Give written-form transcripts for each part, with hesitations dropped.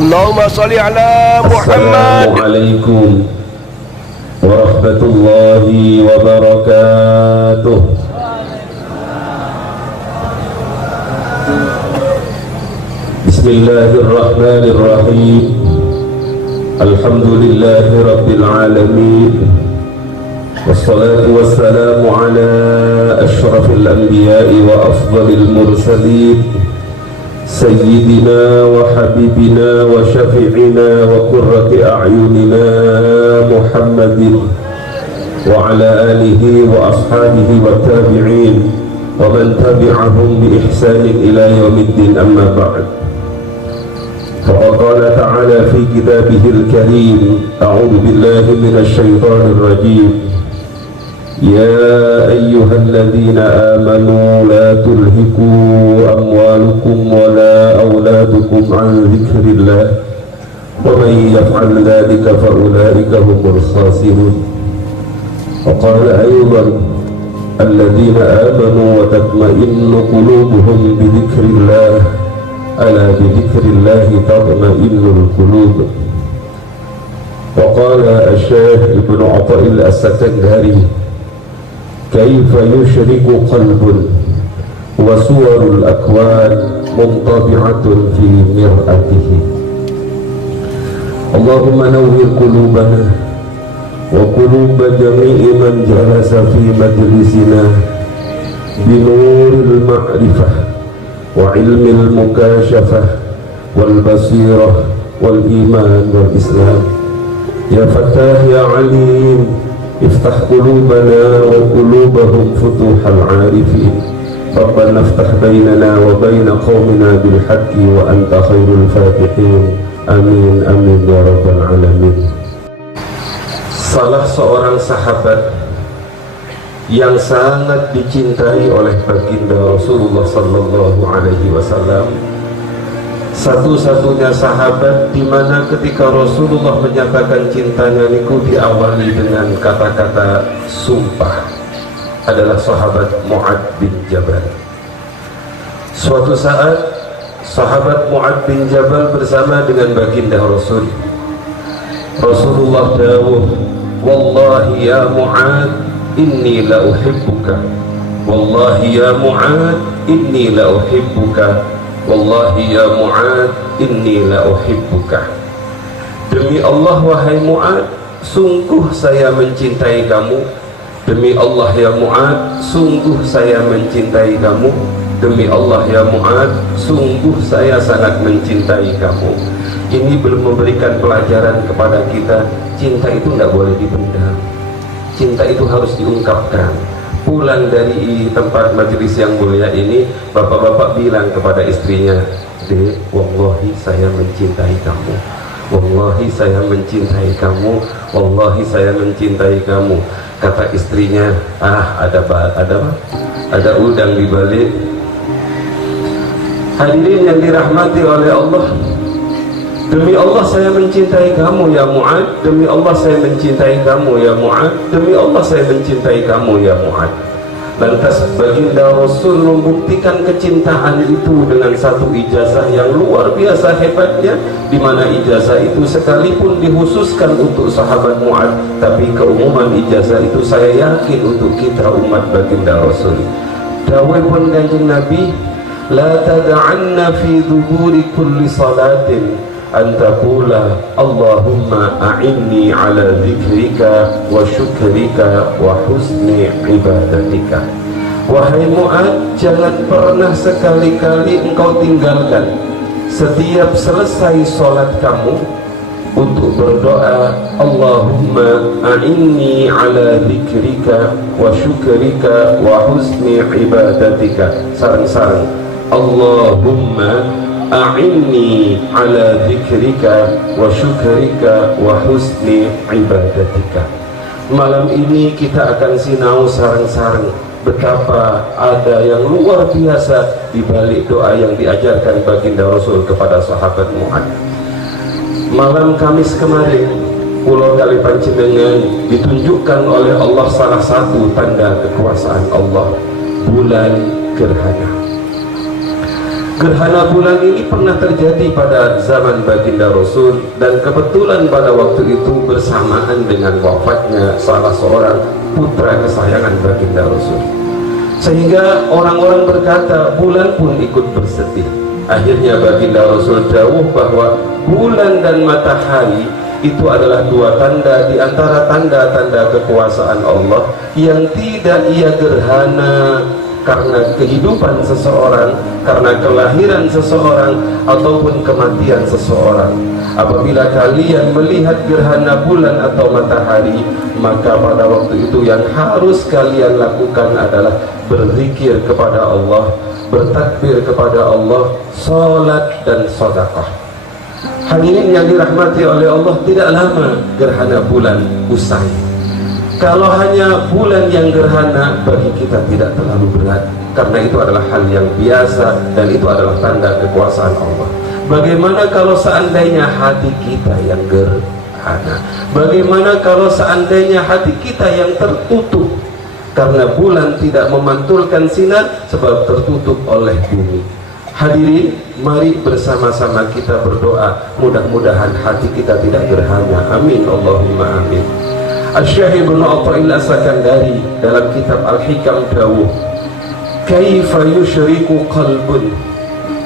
Allahumma salli ala Muhammad. Assalamualaikum warahmatullahi wabarakatuh. Bismillahirrahmanirrahim. Alhamdulillahi rabbil alamin. Wassalatu wassalamu ala ashrafil anbiya'i wa afdalil mursalin, Sayyidina wa habibina wa syafi'ina wa qurrati a'yunina Muhammadin wa ala alihi wa ashabihi wa tabi'in wa man tabi'ahum bi ihsanin ila yaumiddin, amma ba'd. Faqad qala ta'ala fi kitabihil karim, a'udzu billahi minasy syaithanir rajim. يا أيها الذين آمنوا لا تلهكوا أموالكم ولا أولادكم عن ذكر الله ومن يفعل ذلك فأولئك هم الخاسرون. وقال أيضا الذين آمنوا وتطمئن قلوبهم بذكر الله ألا بذكر الله تطمئن القلوب. وقال الشيخ ابن عطاء السكندري كيف يشرق قلب وصور الأكوان منطبعة في مرآته. اللهم نور قلوبنا وقلوب جميع من جلس في مجلسنا بنور المعرفة وعلم المكاشفة والبصيرة والإيمان والإسلام. يا فتاح يا عليم افتح قلوبنا وقلوبهم فتوح العارفين. ربنا افتح بيننا وبين قومنا بالحق وأنت خير الفاتحين. Amin amin ya rabbal alamin. Salah seorang sahabat yang sangat dicintai oleh baginda Rasulullah sallallahu alaihi wasallam, satu-satunya sahabat di mana ketika Rasulullah menyatakan cintanya niku diawali dengan kata-kata sumpah, adalah sahabat Mu'ad bin Jabal. Suatu saat sahabat Mu'ad bin Jabal bersama dengan baginda Rasulullah dawuh, wallahi ya Mu'ad inni la uhibbuka, wallahi ya Mu'ad inni la uhibbuka, wallahi ya Mu'ad inni la uhibbuka. Demi Allah wahai Mu'ad, sungguh saya mencintai kamu. Demi Allah ya Mu'ad, sungguh saya mencintai kamu. Demi Allah ya Mu'ad, sungguh saya sangat mencintai kamu. Ini belum memberikan pelajaran kepada kita, cinta itu tidak boleh dipendam, cinta itu harus diungkapkan. Pulang dari tempat majelis yang mulia ini, bapak-bapak bilang kepada istrinya, Dek, wallahi saya mencintai kamu, wallahi saya mencintai kamu, wallahi saya mencintai kamu. Kata istrinya, ada udang di balik. Hadirin yang dirahmati oleh Allah, demi Allah saya mencintai kamu ya Mu'ad, demi Allah saya mencintai kamu ya Mu'ad, demi Allah saya mencintai kamu ya Mu'ad. Lantas baginda Rasul membuktikan kecintaan itu dengan satu ijazah yang luar biasa hebatnya, di mana ijazah itu sekalipun dikhususkan untuk sahabat Mu'ad, tapi keumuman ijazah itu saya yakin untuk kita umat baginda Rasul. Dawai pun kanjeng Nabi, la tada'anna fi duburi kulli salatin antaqula Allahumma a'inni ala dzikrika wa syukrika wa husni ibadatika. Wahai Mu'ad, jangan pernah sekali-kali engkau tinggalkan setiap selesai sholat kamu untuk berdoa, Allahumma a'inni ala dzikrika wa syukrika wa husni ibadatika. Sarang-sarang, Allahumma a'inni ala dzikrika wa syukrika wa husni ibadatika. Malam ini kita akan sinau sarang-sarang betapa ada yang luar biasa di balik doa yang diajarkan baginda Rasul kepada sahabat Mu'ad. Malam Kamis kemarin, Pulau Kali Panjenengan ditunjukkan oleh Allah salah satu tanda kekuasaan Allah, bulan gerhana. Gerhana bulan ini pernah terjadi pada zaman baginda Rasul, dan kebetulan pada waktu itu bersamaan dengan wafatnya salah seorang putra kesayangan baginda Rasul, sehingga orang-orang berkata bulan pun ikut bersedih. Akhirnya baginda Rasul dawuh bahwa bulan dan matahari itu adalah dua tanda di antara tanda-tanda kekuasaan Allah yang tidak ia gerhana karena kehidupan seseorang, karena kelahiran seseorang, ataupun kematian seseorang. Apabila kalian melihat gerhana bulan atau matahari, maka pada waktu itu yang harus kalian lakukan adalah berzikir kepada Allah, bertakbir kepada Allah, salat dan sedekah. Hadirin yang dirahmati oleh Allah, tidak lama gerhana bulan usai. Kalau hanya bulan yang gerhana, bagi kita tidak terlalu berat, karena itu adalah hal yang biasa dan itu adalah tanda kekuasaan Allah. Bagaimana kalau seandainya hati kita yang gerhana? Bagaimana kalau seandainya hati kita yang tertutup? Karena bulan tidak memantulkan sinar sebab tertutup oleh bumi. Hadirin, mari bersama-sama kita berdoa, mudah-mudahan hati kita tidak gerhana. Amin, Allahumma amin. Asy-Syaikh Ibnu Athaillah As-Sakandari dalam kitab Al-Hikam dawuh, kaifa yusyriku qalbun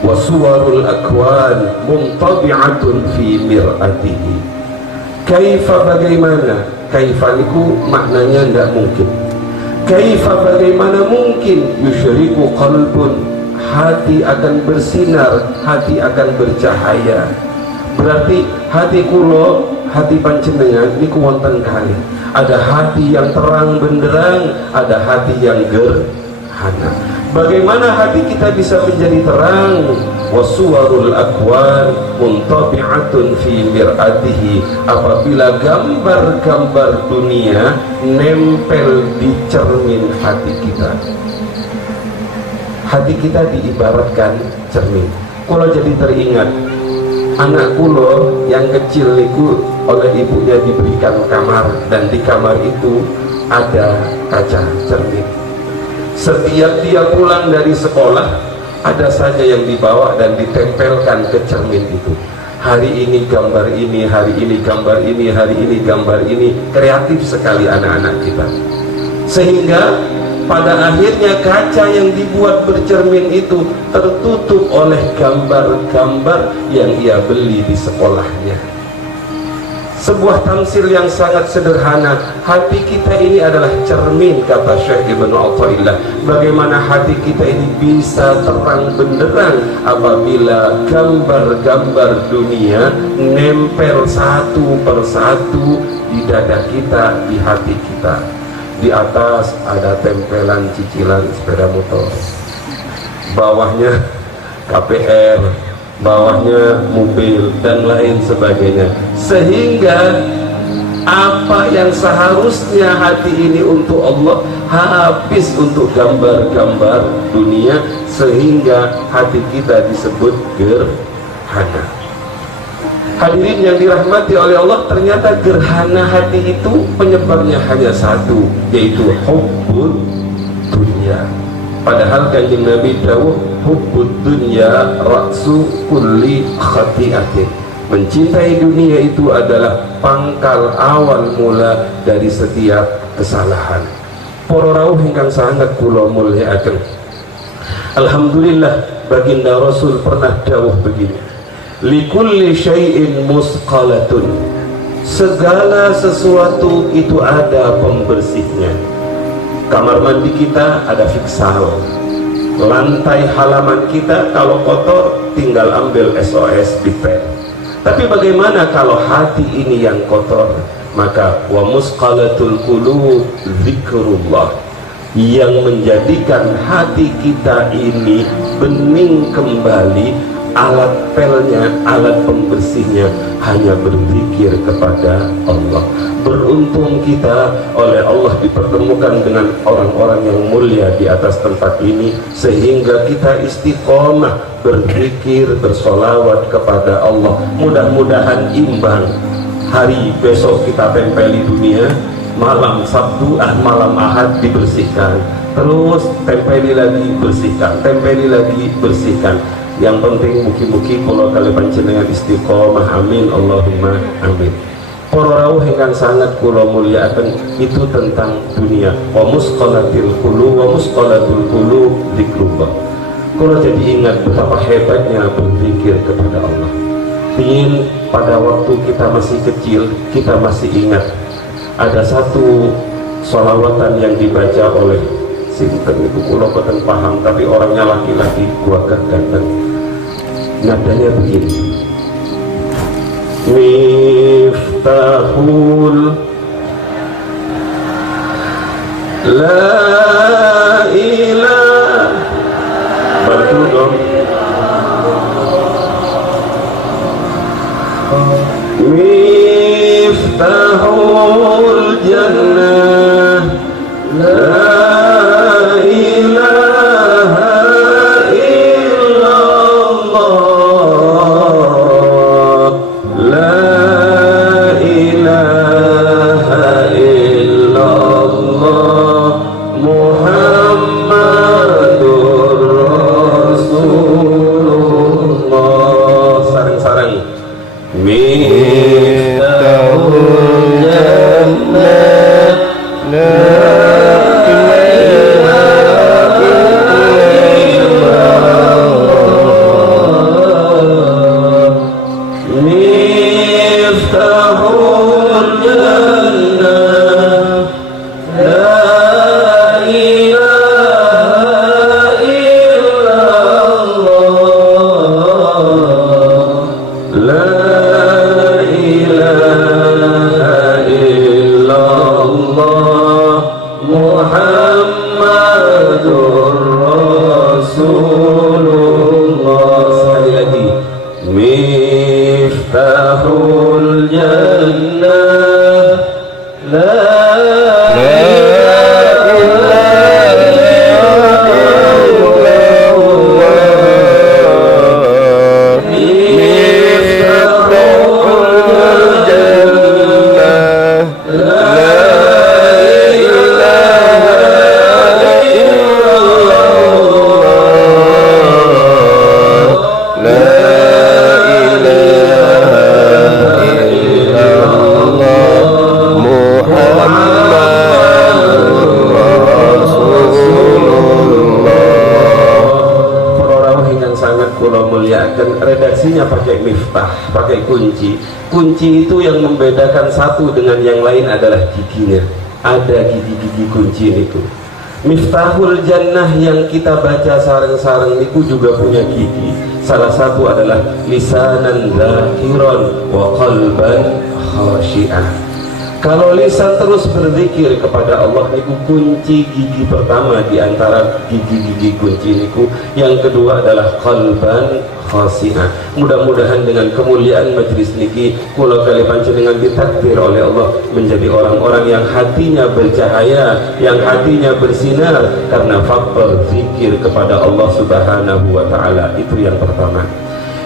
wa suwarul akwan muntabi'atun fi mir'atihi. Kaifa, bagaimana? Kaifa niku maknanya tidak mungkin. Kaifa, bagaimana mungkin yusyriku qalbun, hati akan bersinar, hati akan bercahaya. Berarti hati kulo, hati panjenengan niku wonten kalih. Ada hati yang terang benderang, ada hati yang gerhana. Bagaimana hati kita bisa menjadi terang? Wasuwarul akwan muntabi'atun fi mir'atihi. Apabila gambar-gambar dunia nempel di cermin hati kita. Hati kita diibaratkan cermin. Kalau jadi teringat anak kulo yang kecil niku oleh ibunya diberikan kamar, dan di kamar itu ada kaca cermin. Setiap dia pulang dari sekolah, ada saja yang dibawa dan ditempelkan ke cermin itu. Hari ini gambar ini, hari ini gambar ini, hari ini gambar ini. Kreatif sekali anak-anak kita, sehingga pada akhirnya kaca yang dibuat bercermin itu tertutup oleh gambar-gambar yang ia beli di sekolahnya. Sebuah tamsil yang sangat sederhana. Hati kita ini adalah cermin, kata Syekh Ibnu Athaillah. Bagaimana hati kita ini bisa terang benderang apabila gambar-gambar dunia nempel satu persatu di dada kita, di hati kita. Di atas ada tempelan cicilan sepeda motor, bawahnya KPR, bawahnya mobil dan lain sebagainya, sehingga apa yang seharusnya hati ini untuk Allah habis untuk gambar-gambar dunia, sehingga hati kita disebut gerhana. Hadirin yang dirahmati oleh Allah, ternyata gerhana hati itu penyebabnya hanya satu, yaitu hubbud dunya. Padahal kanjeng Nabi dawuh, hubbud dunya ra'su kulli khati'atin. Mencintai dunia itu adalah pangkal awal mula dari setiap kesalahan. Para rawuh ingkang sangat kula mulyakaken, alhamdulillah baginda Rasul pernah dawuh begini, likulli syai'in musqalatun, segala sesuatu itu ada pembersihnya. Kamar mandi kita ada fiksal, lantai halaman kita kalau kotor tinggal ambil SOS dipel. Tapi bagaimana kalau hati ini yang kotor? Maka wa musqalatul qulub zikrullah, yang menjadikan hati kita ini bening kembali, alat pelnya, alat pembersihnya hanya berzikir kepada Allah. Beruntung kita oleh Allah dipertemukan dengan orang-orang yang mulia di atas tempat ini, sehingga kita istiqomah berzikir, bersolawat kepada Allah. Mudah-mudahan imbang. Hari besok kita tempeli dunia, malam Sabtu, malam Ahad dibersihkan, terus tempeli lagi bersihkan, tempeli lagi bersihkan. Yang penting mugi-mugi kula kali panjenengan istiqomah, amin Allahumma amin. Para rawuh ingkang sangat kula mulyakaken, itu tentang dunia. Wa musqalatil qulub, wa musqalatul qulub dzikrullah. Kula jadi ingat betapa hebatnya berzikir kepada Allah. Ingin pada waktu kita masih kecil, kita masih ingat ada satu sholawatan yang dibaca oleh sinten itu, kula boten paham, tapi orangnya laki-laki, gagah ganteng. Nadanya begini. Miftahul la ilaha, bantu dong. Miftahul jannah la ilaha illallah, la ilaha illallah, Muhammadur Rasulullah. Sarang-sarang. Miftahul jannah la Miftahul jannah la redaksinya pakai miftah, pakai kunci. Kunci itu yang membedakan satu dengan yang lain adalah giginya. Ada gigi-gigi kunci itu. Miftahul jannah yang kita baca sareng-sareng itu juga punya gigi. Salah satu adalah lisanan dzakiran wa qalban khashi'an. Kalau lisan terus berzikir kepada Allah niku kunci gigi pertama di antara gigi-gigi kunci niku. Yang kedua adalah qalban khashi'an. Mudah-mudahan dengan kemuliaan majlis niki kula kali panjenengan ditakdir oleh Allah menjadi orang-orang yang hatinya bercahaya, yang hatinya bersinar karena faktor zikir kepada Allah Subhanahu wa taala. Itu yang pertama.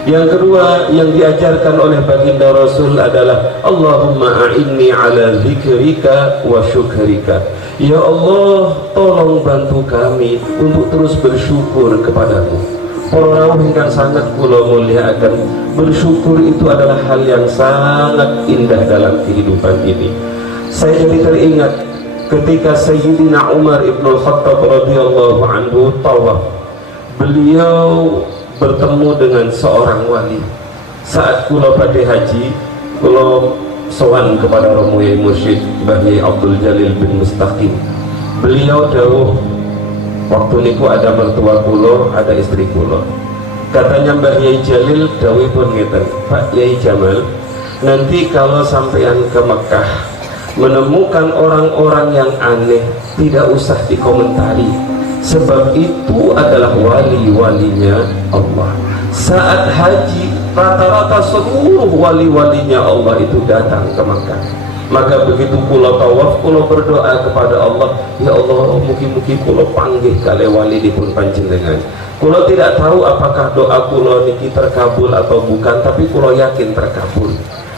Yang kedua yang diajarkan oleh baginda Rasul adalah Allahumma a'inni ala zikrika wa syukrika. Ya Allah, tolong bantu kami untuk terus bersyukur kepadamu. Para rawuh ingkang sangat kula mulyakaken, bersyukur itu adalah hal yang sangat indah dalam kehidupan ini. Saya jadi teringat ketika Sayyidina Umar ibn Khattab radhiyallahu anhu tawaf. Beliau bertemu dengan seorang wali. Saat kula badhe haji, kula sowan kepada Romo Yai Mursyid Mbah Yai Abdul Jalil bin Mustaqim. Beliau dawuh, waktu niku ada mertua kula, ada istri kula. Katanya Mbah Yai Jalil dawuhipun ngeten, Pak Yai Jamal, nanti kalau sampean ke Mekah menemukan orang-orang yang aneh, tidak usah dikomentari, sebab itu adalah wali-walinya Allah. Saat haji rata-rata seluruh wali-walinya Allah itu datang ke Makkah. Maka begitu kula tawaf, kula berdoa kepada Allah, ya Allah, mugi-mugi kula panggih kali wali dipun panjenengan. Kula tidak tahu apakah doa kula niki terkabul atau bukan, tapi kula yakin terkabul.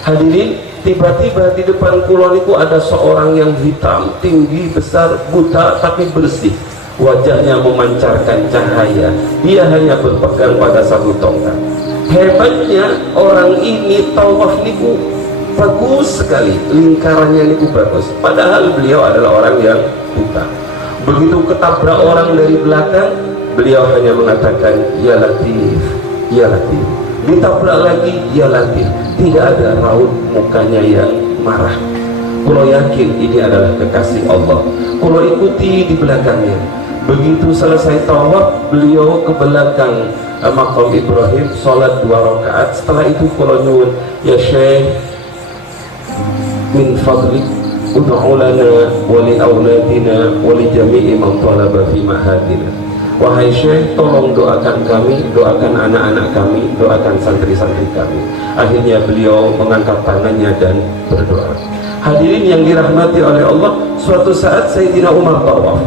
Hadirin, tiba-tiba di depan kula niku ada seorang yang hitam, tinggi, besar, buta tapi bersih. wajahnya memancarkan cahaya, dia hanya berpegang pada satu tongkat. Hebatnya orang ini tawaf niku bagus sekali, lingkarannya niku bagus, padahal beliau adalah orang yang buta. Begitu ketabrak orang dari belakang, beliau hanya mengatakan ya Latif, ya Latif. Ditabrak lagi ya Latif. Tidak ada raut mukanya yang marah. Kalau yakin ini adalah kekasih Allah, kalau ikuti di belakangnya. Begitu selesai tawaf, beliau ke belakang makam Ibrahim, sholat 2 rakaat. Setelah itu kalau nyuwun, ya Syekh, min fadlik ud'u lana wa li auladina wa li jami'i man talaba fi mahadina. Wahai Syekh, tolong doakan kami, doakan anak-anak kami, doakan santri-santri kami. Akhirnya beliau mengangkat tangannya dan berdoa. Hadirin yang dirahmati oleh Allah, suatu saat Sayyidina Umar tawaf.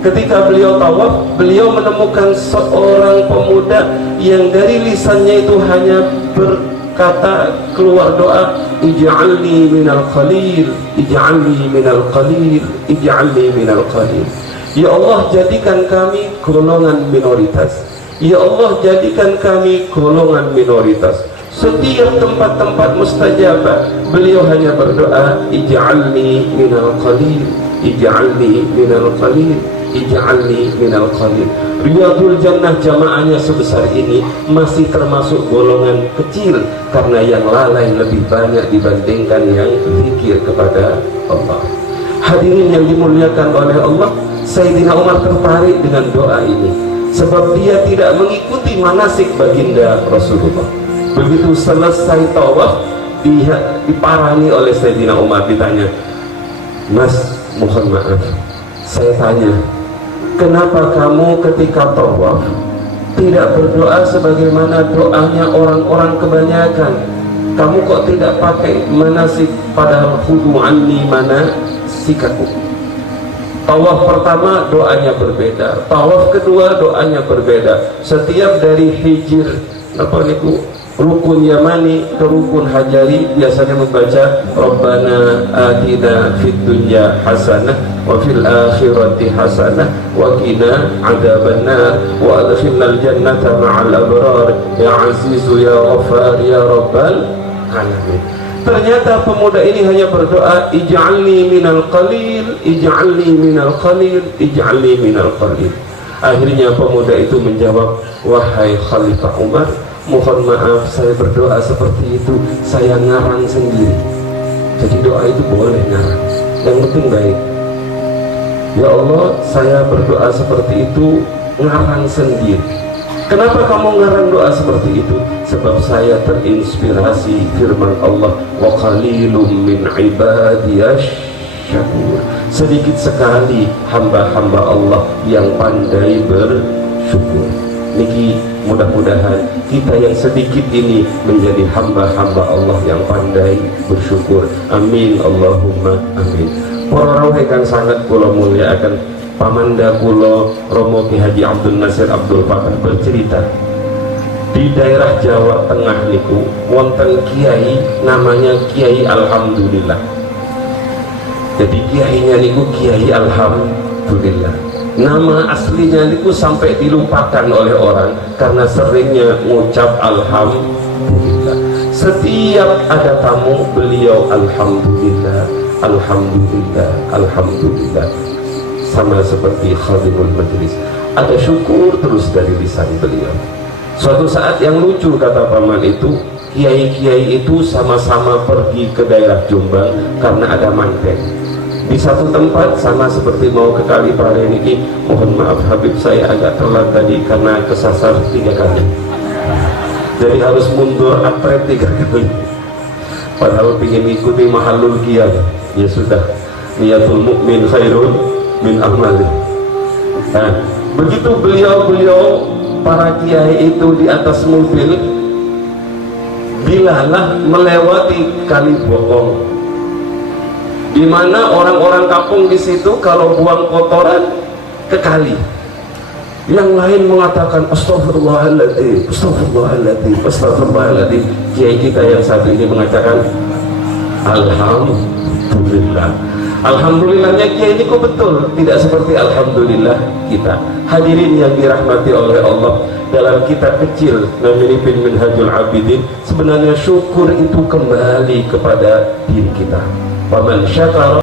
Ketika beliau tawaf, beliau menemukan seorang pemuda yang dari lisannya itu hanya berkata, keluar doa, ij'alni minal qalil, ij'alni minal qalil, ij'alni minal qalil. Ya Allah, jadikan kami golongan minoritas. Ya Allah, jadikan kami golongan minoritas. Setiap tempat-tempat mustajabah, beliau hanya berdoa, ij'alni minal qalil, ij'alni minal qalil, ij'alni minal qalil. Riyadul Jannah jamaahnya sebesar ini masih termasuk golongan kecil, karena yang lalai lebih banyak dibandingkan yang zikir kepada Allah. Hadirin yang dimuliakan oleh Allah, Sayyidina Umar tertarik dengan doa ini sebab dia tidak mengikuti manasik baginda Rasulullah. Begitu selesai tawaf, dia diparani oleh Sayyidina Umar, ditanya, Mas, mohon maaf, saya tanya, kenapa kamu ketika tawaf tidak berdoa sebagaimana doanya orang-orang kebanyakan? Kamu kok tidak pakai manasik, padahal khudu anni manasikakum. Tawaf pertama doanya berbeda, tawaf kedua doanya berbeda. Setiap dari hijir rukun Yamani ke rukun Hajari biasanya membaca Rabbana atina fid dunya hasanah wa fil akhirati hasanah wa qina adzabannar wa adkhilnal jannata ma'al abrar ya azizu ya ghaffar ya rabbal alamin. Ternyata pemuda ini hanya berdoa, ij'alni minal qalil, ij'alni minal qalil, ij'alni minal qalil. Akhirnya pemuda itu menjawab, wahai Khalifah Umar, mohon maaf saya berdoa seperti itu, saya ngarang sendiri. Jadi doa itu boleh ngarang, yang penting baik. Ya Allah, saya berdoa seperti itu, ngarang sendiri. Kenapa kamu ngarang doa seperti itu? Sebab saya terinspirasi firman Allah, wa qalilum min ibadiyash syakur. Sedikit sekali hamba-hamba Allah yang pandai bersyukur. Niki mudah-mudahan kita yang sedikit ini menjadi hamba-hamba Allah yang pandai bersyukur. Amin Allahumma amin. Para rawuh kang sangat kula mulyakaken, pamanda kula Romo Ki Haji Abdul Nasir Abdul Fatah bercerita, di daerah Jawa Tengah niku wonten kiai namanya Kiai Alhamdulillah. Jadi kiainya niku Kiai Alhamdulillah. Nama aslinya niku sampai dilupakan oleh orang karena seringnya ngucap Alhamdulillah. Setiap ada tamu beliau Alhamdulillah, Alhamdulillah, Alhamdulillah. Sama seperti khadimul majlis, ada syukur terus dari lisan beliau. Suatu saat yang lucu, kata paman itu, kiai-kiai itu sama-sama pergi ke daerah Jombang karena ada manten. Di satu tempat sama seperti mau ke Kalipare ini, mohon maaf Habib saya agak telat tadi karena kesasar 3 kali. Jadi harus mundur atret 3 kali. Padahal ingin ikuti mahalul qiyam. Ya sudah, niatul mukmin khairun min amali. Nah, begitu beliau para kiai itu di atas mobil, bilalah melewati Kali Bokong, di mana orang-orang kampung di situ kalau buang kotoran ke kali. Yang lain mengatakan astagfirullahaladzim, astagfirullahaladzim, astagfirullahaladzim. Kiai kita yang satu ini mengatakan alhamdulillah. Alhamdulillahnya Kiai ini kok betul tidak seperti alhamdulillah kita. Hadirin yang dirahmati oleh Allah, dalam kitab kecil namanya Minhajul Abidin, sebenarnya syukur itu kembali kepada diri kita. Faman syakara